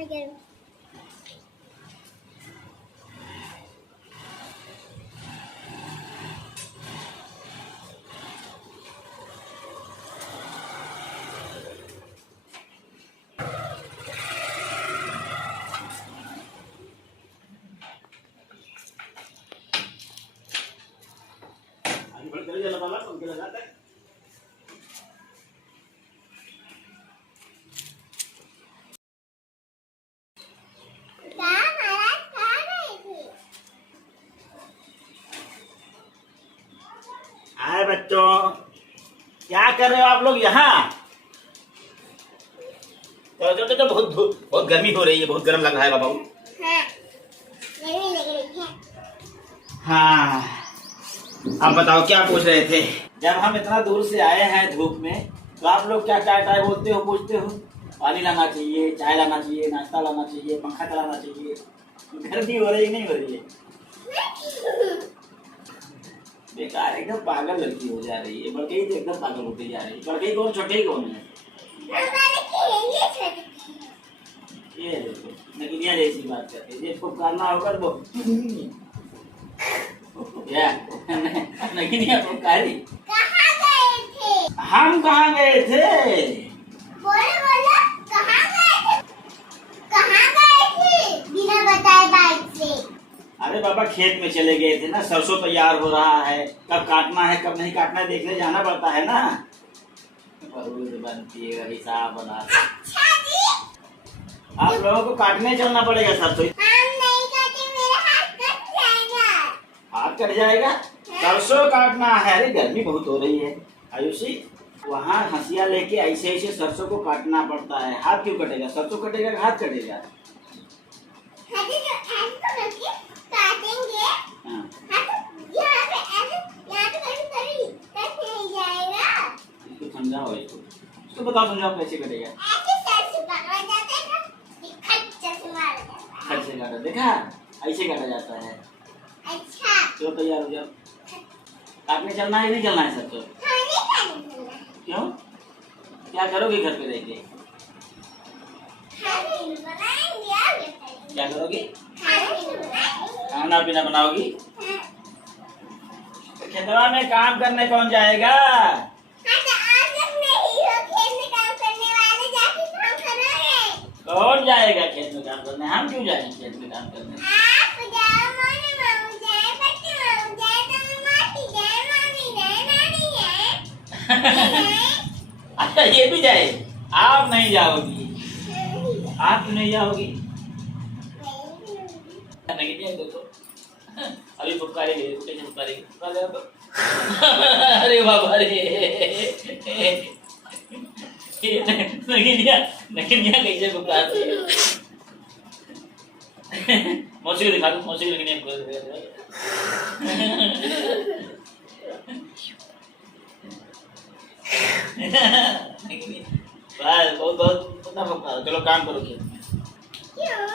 हाय बच्चों, क्या कर रहे हो आप लोग यहाँ? तो बहुत गर्मी हो रही है, बहुत गर्म लग रहा है बाबू। हाँ, आप बताओ क्या पूछ रहे थे? जब हम इतना दूर से आए हैं धूप में, तो आप लोग क्या चाय चाय बोलते हो, पूछते हो? पानी लाना चाहिए, चाय लाना चाहिए, नाश्ता लाना चाहिए, पंखा चलाना चाहिए। गर्मी हो रही नहीं हो रही है? बेकार, एकदम पागल लड़की हो जा रही है। बड़कई तो एकदम पागल होती जा रही है। बड़कई कौन, छोटे कौन है? ये देखो, नगिनिया जैसी बात करते हैं। इसको करना होगा वो या नगिनिया को कारी। कहाँ गए थे? हम कहाँ गए थे? बोलो कहाँ गए थे? कहाँ गए थे? बिना बताए बाइक से। अरे बाबा, खेत में चले गए थे ना। सरसों तैयार हो रहा है, कब काटना है कब नहीं काटना है देखने जाना पड़ता है ना। बनती है हिसाब बना। अच्छा जी, आप लोगों को काटने चलना पड़ेगा सरसों। हम नहीं काटे, मेरा हाथ कट जाएगा। हाथ कट जाएगा? सरसों काटना है। अरे गर्मी बहुत हो रही है आयुषी, वहाँ हंसिया लेके ऐसे ऐसे सरसों को काटना पड़ता है। हाथ क्यों कटेगा? सरसों कटेगा, हाथ कटेगा। काटेंगे। हाँ। यहाँ पे कभी कट नहीं जाएगा। इसको समझाओ, इसको बताओ, समझाओ कैसे कटेगा। ऐसे सरसों काटवा जाते हैं ना, खच्चर से मारा जाता है। हाथ से काटा देखा? ऐसे काटा जाता है। अच्छा, चलो तैयार हो जाओ, काटने चलना है नहीं चलना है सरसों? खाने का नहीं चलना। क्यों? क्या करोगे घर पे रह के? खाने बनाएंगे, आगे करेंगे। क्या करोगे? खाने बनाएंगे। खाना पीना बनाओगी? हाँ। खेतवा में काम करने कौन जाएगा? हाँ, तो आप लोग नहीं हो खेत में काम करने वाले, जाके काम करोगे। कौन जाएगा खेत में काम करने? हम क्यों जाएंगे खेत में काम करने? आप जाओ, मोने मामू जाए, बच्चे मामू जाए, तो मासी जाए, मामी जाए, नानी जाए। अच्छा, ये भी जाए? आप नहीं जाओगी? आप क्यों नहीं जाओगी? नहीं देखो, अभी फुटकारी ले, फुटकारी अरे बाबा रे, नगिनिया कैसे फुटकारती है? मौसी को दिखा दो, मौसी को नगिनिया बस बहुत बहुत पता फुटकार। चलो काम करो खेत में। क्यों?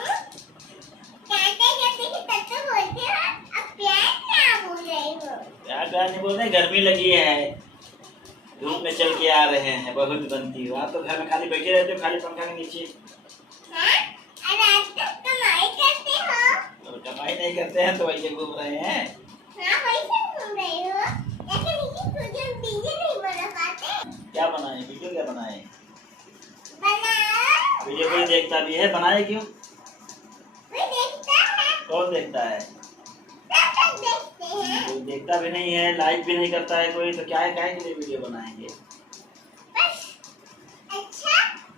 कहते कहते कि तब तो बोलते हो, अब प्यार क्या बोल रहे हो? क्या नहीं बोल रहे, गर्मी लगी है, धूप में चल के आ रहे हैं, बहुत बनती हो। आप तो घर में खाली बैठे रहते हो, खाली पंखा के नीचे। हाँ? अरे आज तक कमाई करते हो? तो कमाई नहीं करते हैं तो वैसे घूम रहे हैं। हाँ, वैसे घूम रहे हो, लेकिन मुझे वीडियो नहीं बना पाते। क्या बनाए वीडियो? क्या बनाए बनाओ। वीडियो? कोई देखता भी है, बनाए क्यों? कोई देखता है? कौन देखता है? सब लोग देखते हैं। कोई देखता भी नहीं है, लाइक भी नहीं करता है कोई, तो क्या है, क्या के लिए वीडियो बनाएंगे?